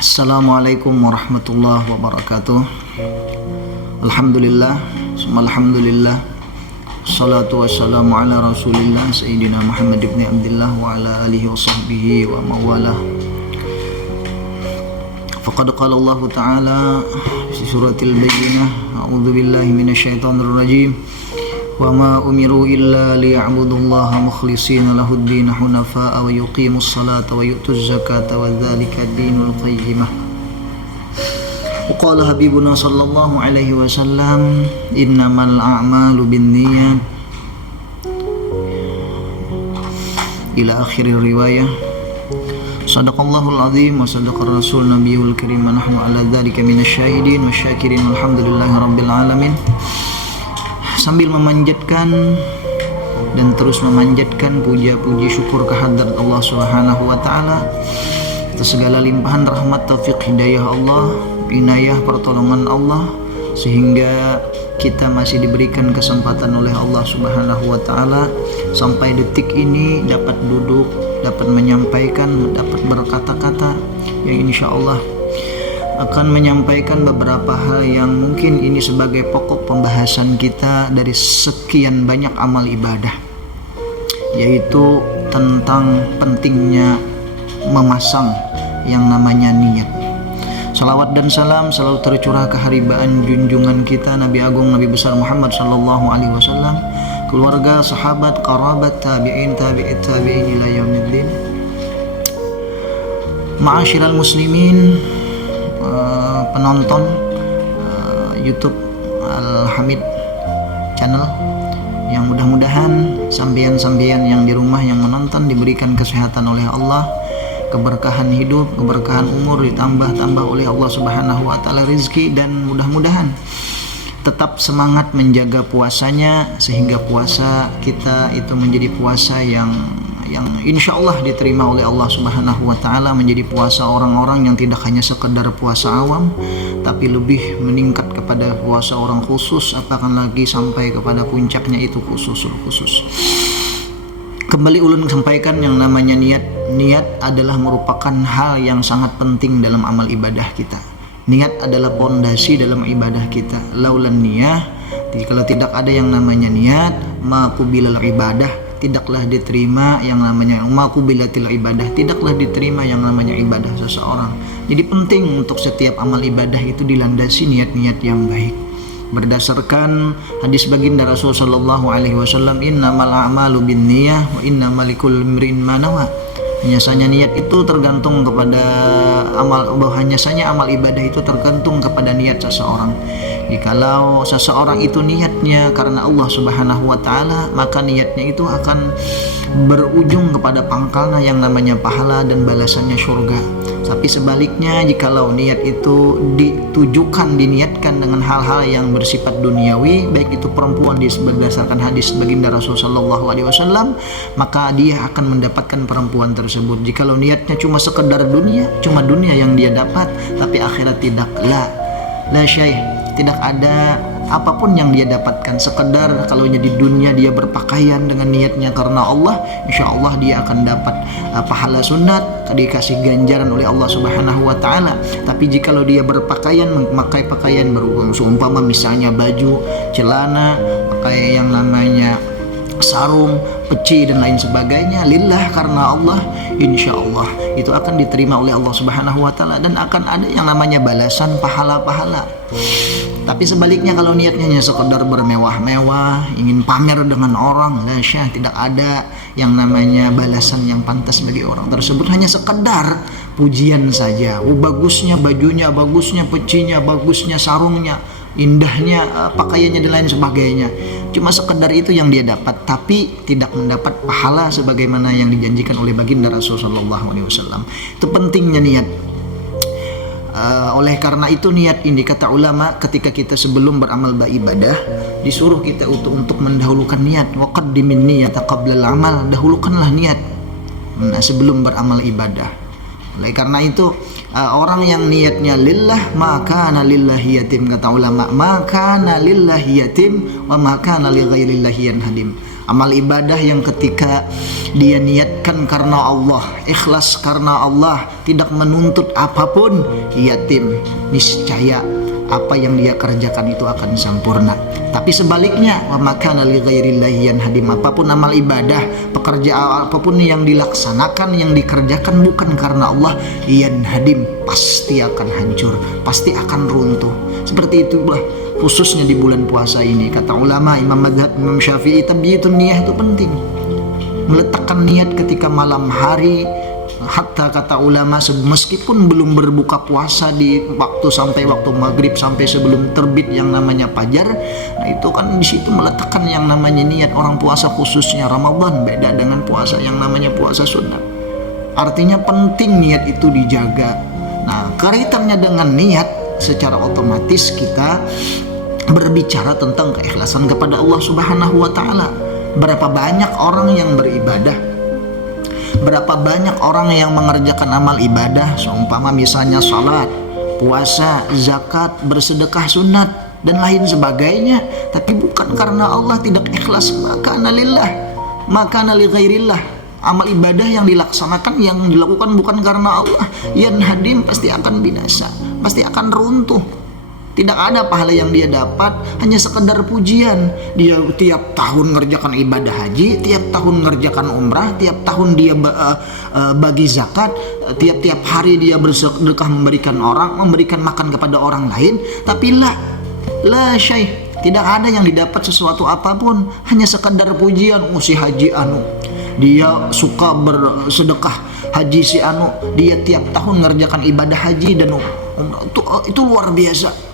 Assalamualaikum warahmatullahi wabarakatuh. Alhamdulillah, alhamdulillah. Salatu wassalamu ala Rasulillah Sayyidina Muhammad ibn Abdullah wa ala alihi wa sahbihi wa mawalah. Faqad qala Allah Ta'ala fi suratil Bayyinah, a'udzu billahi minasyaitonir rajim. Wa ma umiru illa liya'budullaha mukhlishina lahud-din hunafa'a wa yuqimus salata wa yu'tuz zakata wa dzalika ad-dinul qayyimah. Wa qala habibuna sallallahu alaihi wasallam, innamal a'malu binniyat, ila akhir riwayah. Sadaqallahul azim wa sadaqar rasul nabiyul karim wa nahnu ala dzalika minasyahidin wa syakirin walhamdulillahi rabbil alamin. Sambil memanjatkan dan terus memanjatkan puja-puji syukur kehadrat Allah Subhanahu wa taala atas segala limpahan rahmat, taufik, hidayah Allah, inayah, pertolongan Allah, sehingga kita masih diberikan kesempatan oleh Allah Subhanahu wa taala sampai detik ini dapat duduk, dapat menyampaikan, dapat berkata-kata yang insya Allah akan menyampaikan beberapa hal yang mungkin ini sebagai pokok pembahasan kita dari sekian banyak amal ibadah, yaitu tentang pentingnya memasang yang namanya niat. Salawat dan salam selalu tercurah ke haribaan junjungan kita Nabi Agung Nabi besar Muhammad sallallahu alaihi wasallam, keluarga, sahabat, kerabat, tabi'in, tabi'it tabi'in ila yaumiddin. Ma'asyiral muslimin, penonton YouTube Al-Hamid Channel, yang mudah-mudahan sambian-sambian yang di rumah yang menonton diberikan kesehatan oleh Allah, keberkahan hidup, keberkahan umur, ditambah-tambah oleh Allah Subhanahu wa taala rezeki, dan mudah-mudahan tetap semangat menjaga puasanya sehingga puasa kita itu menjadi puasa yang insya Allah diterima oleh Allah Subhanahu wa taala, menjadi puasa orang-orang yang tidak hanya sekedar puasa awam tapi lebih meningkat kepada puasa orang khusus, apakah lagi sampai kepada puncaknya itu khusus. Kembali ulun sampaikan yang namanya niat. Niat adalah merupakan hal yang sangat penting dalam amal ibadah kita. Niat adalah pondasi dalam ibadah kita. Laulan niyah, kalau tidak ada yang namanya niat, maqubilal ibadah, tidaklah diterima yang namanya maqubilatil ibadah, tidaklah diterima yang namanya ibadah seseorang. Jadi penting untuk setiap amal ibadah itu dilandasi niat-niat yang baik. Berdasarkan hadis baginda Rasul sallallahu alaihi wasallam, innamal a'malu binniyah wa innamal likulli imrin ma nawa. Hanyasanya niat itu tergantung kepada hanyasanya amal ibadah itu tergantung kepada niat seseorang. Jikalau seseorang itu niatnya karena Allah Subhanahu wa taala, maka niatnya itu akan berujung kepada pangkalnya yang namanya pahala dan balasannya surga. Tapi sebaliknya, jikalau niat itu diniatkan dengan hal-hal yang bersifat duniawi, baik itu perempuan berdasarkan hadis baginda Rasul sallallahu alaihi wasallam, maka dia akan mendapatkan perempuan tersebut. Jikalau niatnya cuma sekedar dunia, cuma dunia yang dia dapat, tapi akhirat tidak, la syai', tidak ada apapun yang dia dapatkan. Sekedar kalau di dunia dia berpakaian dengan niatnya karena Allah, insya Allah dia akan dapat pahala sunat, dikasih ganjaran oleh Allah Subhanahu wa taala. Tapi jikalau dia berpakaian, memakai pakaian seumpama misalnya baju, celana, pakai yang namanya sarung, peci dan lain sebagainya, lillah, karena Allah, insya Allah itu akan diterima oleh Allah Subhanahu wa taala dan akan ada yang namanya balasan pahala-pahala. Tapi sebaliknya, kalau niatnya hanya sekedar bermewah-mewah, ingin pamer dengan orang, tidak ada yang namanya balasan yang pantas bagi orang tersebut, hanya sekedar pujian saja. Bagusnya bajunya, bagusnya pecinya, bagusnya sarungnya, indahnya pakaiannya dan lain sebagainya. Cuma sekedar itu yang dia dapat, tapi tidak mendapat pahala sebagaimana yang dijanjikan oleh baginda Rasul sallallahu alaihi wasallam. Itu pentingnya niat. Oleh karena itu niat ini, kata ulama, ketika kita sebelum beramal ibadah disuruh kita untuk mendahulukan niat. Wa qaddimin niyata qablal amal, dahulukanlah niat sebelum beramal ibadah. Oleh karena itu orang yang niatnya lillah, maka lillahi yatim, kata ulama, maka lillahi yatim wa maka li ghairillahi yanhadim. Amal ibadah yang ketika dia niatkan karena Allah, ikhlas karena Allah, tidak menuntut apapun, yatim, niscaya apa yang dia kerjakan itu akan sempurna. Tapi sebaliknya, wa makana li ghairillahi yanhadim, apapun amal ibadah, pekerjaan apapun yang dilaksanakan, yang dikerjakan bukan karena Allah, yanhadim, pasti akan hancur, pasti akan runtuh. Seperti itulah khususnya di bulan puasa ini. Kata ulama Imam Madhab Imam Syafi'i, tabyitun niyah itu penting. Meletakkan niat ketika malam hari, hatta kata ulama meskipun belum berbuka puasa di waktu sampai waktu maghrib, sampai sebelum terbit yang namanya fajar. Nah itu kan di situ meletakkan yang namanya niat. Orang puasa khususnya Ramadan beda dengan puasa yang namanya puasa sunnah. Artinya penting niat itu dijaga. Nah kaitannya dengan niat, secara otomatis kita berbicara tentang keikhlasan kepada Allah Subhanahu wa taala. Berapa banyak orang yang beribadah, berapa banyak orang yang mengerjakan amal ibadah, seumpama misalnya salat, puasa, zakat, bersedekah sunat dan lain sebagainya, tapi bukan karena Allah, tidak ikhlas, maka analillah, maka li ghairillah. Amal ibadah yang dilaksanakan, yang dilakukan bukan karena Allah, yanhadim, pasti akan binasa, pasti akan runtuh. Tidak ada pahala yang dia dapat, hanya sekedar pujian. Dia tiap tahun ngerjakan ibadah haji, tiap tahun ngerjakan umrah, tiap tahun dia bagi zakat, tiap-tiap hari dia bersedekah, memberikan makan kepada orang lain. Tapi la syai', tidak ada yang didapat sesuatu apapun, hanya sekedar pujian. Si haji anu, dia suka bersedekah, haji si anu, dia tiap tahun ngerjakan ibadah haji dan umrah. Itu luar biasa.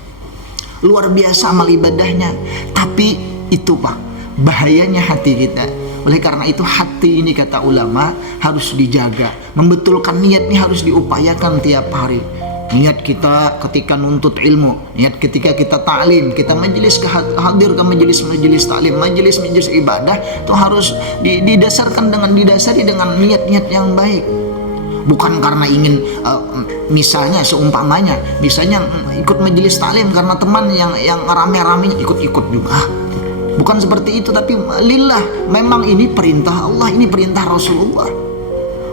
Luar biasa amal ibadahnya. Tapi itu Pak, bahayanya hati kita. Oleh karena itu hati ini, kata ulama, harus dijaga. Membetulkan niat ini harus diupayakan tiap hari. Niat kita ketika nuntut ilmu, niat ketika kita ta'lim, kita majelis, hadir ke majelis ta'lim, majelis ibadah, itu harus didasari dengan niat-niat yang baik. Bukan karena ingin misalnya seumpamanya ikut majelis taklim karena teman yang rame-rame ikut juga, bukan seperti itu. Tapi lillah, memang ini perintah Allah, ini perintah Rasulullah.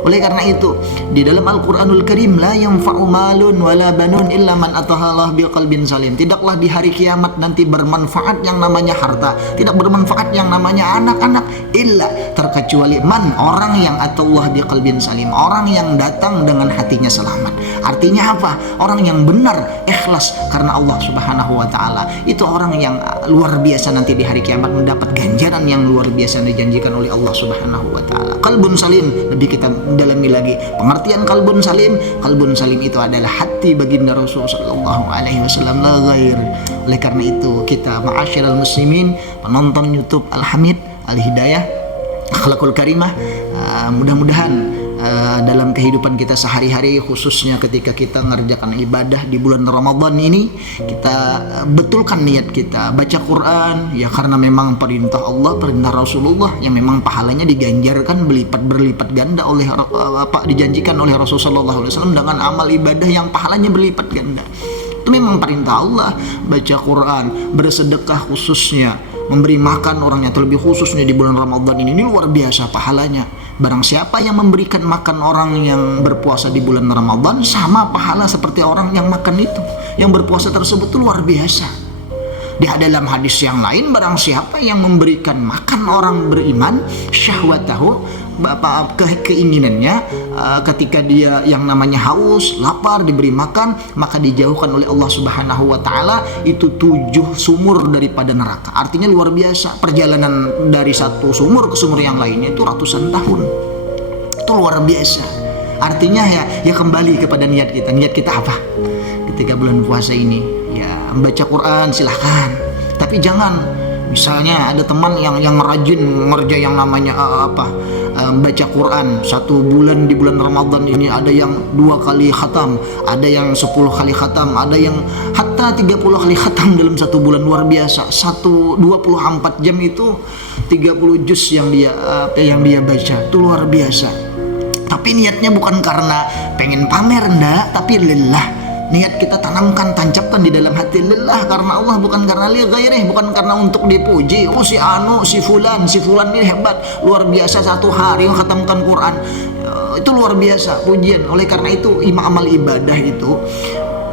Oleh karena itu di dalam Al-Quranul Karim, la yanfa'u malun wala banun illa man atahallah biqalbin salim. Tidaklah di hari kiamat nanti bermanfaat yang namanya harta, tidak bermanfaat yang namanya anak-anak, illa, terkecuali man, orang yang atallah biqalbin salim, orang yang datang dengan hatinya selamat. Artinya apa? Orang yang benar ikhlas karena Allah Subhanahu wa taala. Itu orang yang luar biasa nanti di hari kiamat mendapat ganjaran yang luar biasa dijanjikan oleh Allah Subhanahu wa taala. Qalbun salim, lebih kita dalami lagi pengertian kalbun salim. Kalbun salim itu adalah hati baginda Rasul sallallahu alaihi wasallam, la ghair. Oleh karena itu kita ma'asyiral muslimin, penonton YouTube Al-Hamid Al-Hidayah Akhlakul Karimah, mudah-mudahan dalam kehidupan kita sehari-hari, khususnya ketika kita mengerjakan ibadah di bulan Ramadan ini, kita betulkan niat kita. Baca Quran ya karena memang perintah Allah, perintah Rasulullah, yang memang pahalanya diganjarkan berlipat ganda oleh dijanjikan oleh Rasulullah SAW dengan amal ibadah yang pahalanya berlipat ganda. Itu memang perintah Allah. Baca Quran, bersedekah, khususnya memberi makan orangnya, terlebih khususnya di bulan Ramadan ini luar biasa pahalanya. Barang siapa yang memberikan makan orang yang berpuasa di bulan Ramadan, sama pahala seperti orang yang makan itu, yang berpuasa tersebut itu luar biasa. Di dalam hadis yang lain, barang siapa yang memberikan makan orang beriman, syahwatahu, keinginannya, ketika dia yang namanya haus, lapar, diberi makan, maka dijauhkan oleh Allah Subhanahu wa taala itu 7 sumur daripada neraka. Artinya luar biasa. Perjalanan dari satu sumur ke sumur yang lainnya itu ratusan tahun. Itu luar biasa. Artinya ya kembali kepada niat kita. Niat kita apa? Ketika bulan puasa ini, ya membaca Quran silahkan. Tapi jangan misalnya ada teman yang rajin ngerja yang namanya baca Quran 1 bulan di bulan Ramadan ini, ada yang 2 kali khatam, ada yang 10 kali khatam, ada yang hatta 30 kali khatam dalam 1 bulan. Luar biasa. 24 jam itu 30 juz yang dia baca. Itu luar biasa. Tapi niatnya bukan karena pengen pamer, enggak, tapi lillah, Niat kita tanamkan, tancapkan di dalam hati, lillah, karena Allah, bukan karena li ghairih, bukan karena untuk dipuji. Oh si anu, si fulan ini hebat, luar biasa, 1 hari khatamkan Quran. Itu luar biasa pujian. Oleh karena itu amal ibadah itu,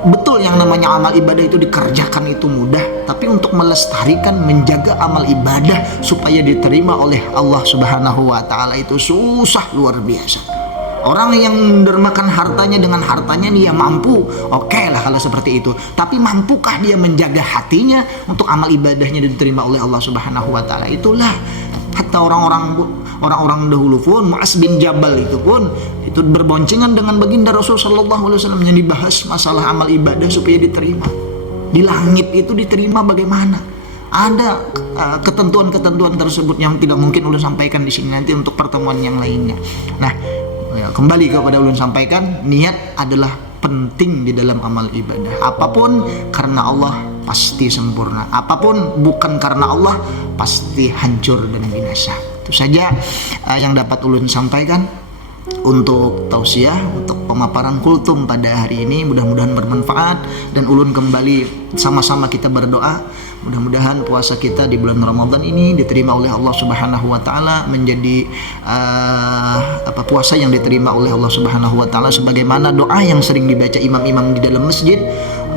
betul yang namanya amal ibadah itu dikerjakan itu mudah, tapi untuk melestarikan, menjaga amal ibadah supaya diterima oleh Allah Subhanahu wa taala itu susah luar biasa. Orang yang mendermakan hartanya dengan hartanya dia mampu, oke lah kalau seperti itu. Tapi mampukah dia menjaga hatinya untuk amal ibadahnya diterima oleh Allah Subhanahu wa taala? Itulah hatta orang-orang dahulu pun, Mu'az bin Jabal itu pun itu berboncengan dengan baginda Rasul sallallahu alaihi wasallam yang dibahas masalah amal ibadah supaya diterima. Di langit itu diterima bagaimana? Ada ketentuan-ketentuan tersebut yang tidak mungkin ulun sampaikan di sini, nanti untuk pertemuan yang lainnya. Nah, kembali kepada ulun sampaikan, niat adalah penting di dalam amal ibadah. Apapun karena Allah pasti sempurna, apapun bukan karena Allah pasti hancur dan binasa. Itu saja yang dapat ulun sampaikan untuk tausiah, untuk pemaparan kultum pada hari ini. Mudah-mudahan bermanfaat dan ulun kembali sama-sama kita berdoa. Mudah-mudahan puasa kita di bulan Ramadan ini diterima oleh Allah Subhanahu wa taala menjadi puasa yang diterima oleh Allah Subhanahu wa taala sebagaimana doa yang sering dibaca imam-imam di dalam masjid.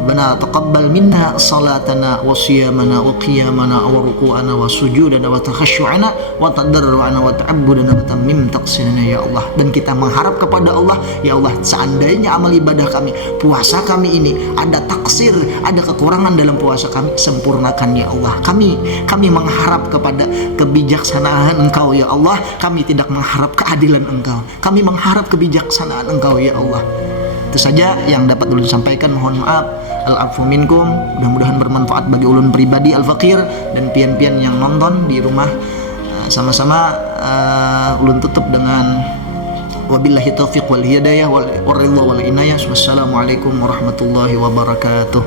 Rabbana taqabbal minna salatana wa siyamana wa qiyamana wa ruku'ana wa sujudana wa takhasyu'ana wa tadarru'ana wa ta'abbudana wa tammim taqsirana ya Allah. Dan kita mengharap kepada Allah, ya Allah, seandainya amal ibadah kami, puasa kami ini ada taksir, ada kekurangan dalam puasa kami, sempurnakan ya Allah. Kami mengharap kepada kebijaksanaan Engkau ya Allah. Kami tidak mengharap keadilan Engkau, kami mengharap kebijaksanaan Engkau ya Allah. Itu saja yang dapat ulun sampaikan. Mohon maaf, al-afu minkum. Mudah-mudahan bermanfaat bagi ulun pribadi al-fakir dan pian-pian yang nonton di rumah. Sama-sama ulun tutup dengan wabillahi taufiq wal hidayah wal ridha wal inayah. Wassalamualaikum warahmatullahi wabarakatuh.